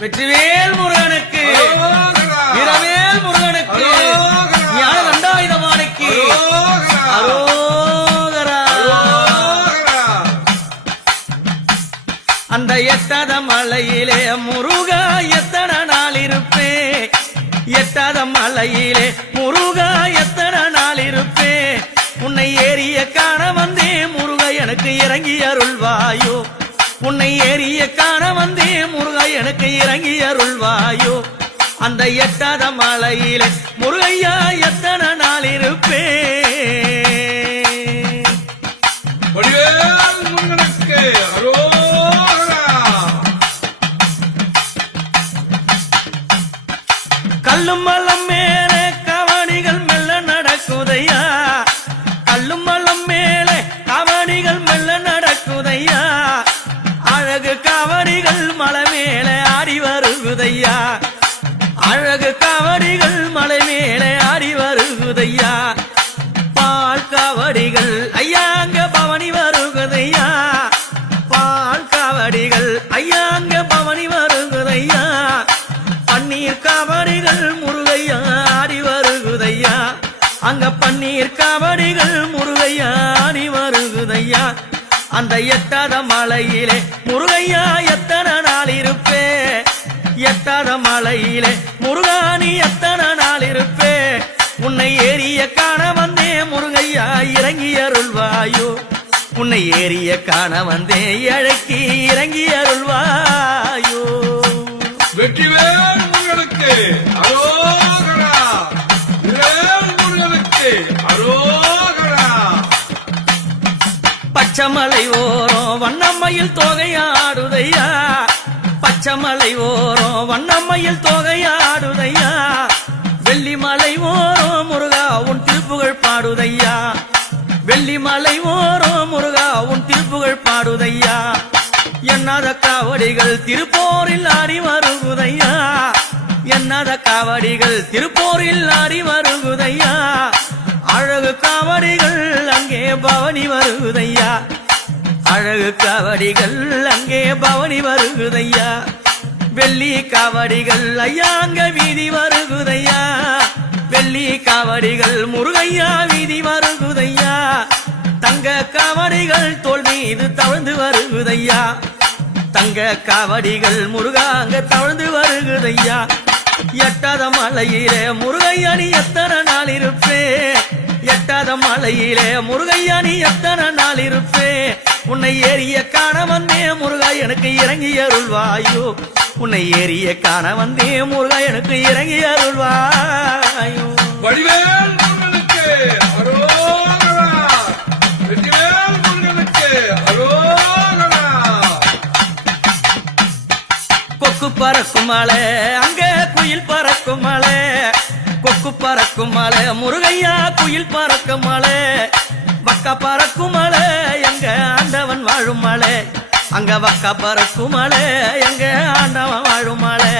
வெற்றிவேல் முருகனுக்கு, வீரவேல் முருகனுக்கு, ஞான தண்டாயுதபாணிக்கு அரோகரா. அந்த எட்டாத மலையிலே முருகா எத்தனை நாள் இருப்பே, எட்டாத மலையிலே முருகா எத்தனை நாள் இருப்பே, உன்னை ஏறிய காண வந்தே முருகா எனக்கு இறங்கி அருள்வாயோ, உன்னை ஏறிய காண வந்தே முருகா எனக்கு இறங்கி அருள்வாயோ. அந்த எட்டாத மலையிலே முருகையா எத்தனை நாள் இருப்பே. கல்லும் மலம் மேலே கவனிகள் மெல்ல நடக்குதையா, கல்லும் மலம் மேலே கவனிகள் மெல்ல நடக்குதையா, அழகு காவடிகள் மலை மேலே ஆடி வருகுதையா, அழகு காவடிகள் மலை மேலே ஆடி வருகுதையா, பால் காவடிகள் ஐயாங்க பவனி வருகுதையா, பால் காவடிகள் ஐயாங்க பவனி வருகுதையா, பன்னீர் காவடிகள் முருகையா ஆடி வருகுதையா, அங்க பன்னீர் காவடிகள் முருகையா ஆடி வருகுதையா. அந்த எட்டாத மலையிலே முருகையா எத்தனை நாள் இருப்பே, எட்டாத மலையிலே முருகானி எத்தனை நாள் இருப்பே, உன்னை ஏறிய காண வந்தே முருகையா இறங்கி அருள்வாயோ, உன்னை ஏறிய காண வந்தே அழைக்கி இறங்கி அருள்வாயோ. வெற்றிவேல் முருகனுக்கு அரோகரா, வேல் முருகனுக்கு அரோகரா. பச்சமலை ஓரம் வண்ணம்மையில் தொகையாடுதையா, பச்சமலை ஓரம் வண்ணம்மையில் தொகையாடுதையா, வெள்ளிமலை ஓரம் முருகா உன் திருப்புகழ் பாடுதையா, வெள்ளிமலை ஓரம் முருகா உன் திருப்புகழ் பாடுதையா. எண்ணாத காவடிகள் திருப்போரில் ஆடி வருகுதையா, எண்ணாத காவடிகள் திருப்போரில் ஆடி வருகுதையா, அழகு காவடிகள் அங்கே பவனி வருகுதையா, அழகு காவடிகள் அங்கே பவனி வருகுதையா, வெள்ளி காவடிகள் ஐயாங்க வீதி வருகுதையா, வெள்ளி காவடிகள் முருகையா வீதி வருகுதையா, தங்க காவடிகள் தோல் மீது தவழ்ந்து வருகுதையா, தங்க காவடிகள் முருகா அங்க தவழ்ந்து வருகுதையா. எட்டாத மலையிலே முருகையா நீ எத்தனை நாள் இருப்பே, எட்டாத மலையிலே முருகையா நீ எத்தனை நாள் இருப்பே, உன்னை ஏறிய காண வந்தே முருகா எனக்கு இறங்கி அருள்வாயோ, உன்னை ஏறிய காண வந்தே முருகா எனக்கு இறங்கி அருள்வாயோ. வடிவேல் முருகனுக்கு அரோகரா, வெற்றிவேல் முருகனுக்கு அரோகரா. கொக்கு பறக்கும் மலை அங்க குயில் பறக்கும் மலை, கொக்கு பறக்கும் மலை முருகையா குயில் பறக்கும் மலை, வக்க பறக்கும் மலை எங்க ஆண்டவன் வாழும் மலை, அங்க வக்க பறக்கும் மலை எங்க ஆண்டவன் வாழும் மலை.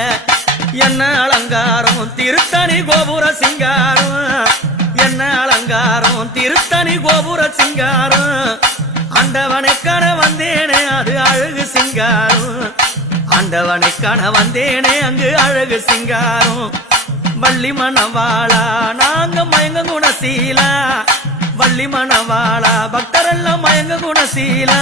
என்ன அலங்காரம் திருத்தணி கோபுர சிங்காரம், என்ன அலங்காரம் திருத்தணி கோபுர சிங்காரம், ஆண்டவனை காண வந்தேனே அது அழகு சிங்காரம், ஆண்டவனை காண வந்தேனே அங்கு அழகு சிங்காரம். வள்ளி மணவாளா நாங்க மயங்க குணசீலா, வள்ளி மணவாளா பக்தரெல்லாம் மயங்க குணசீலா.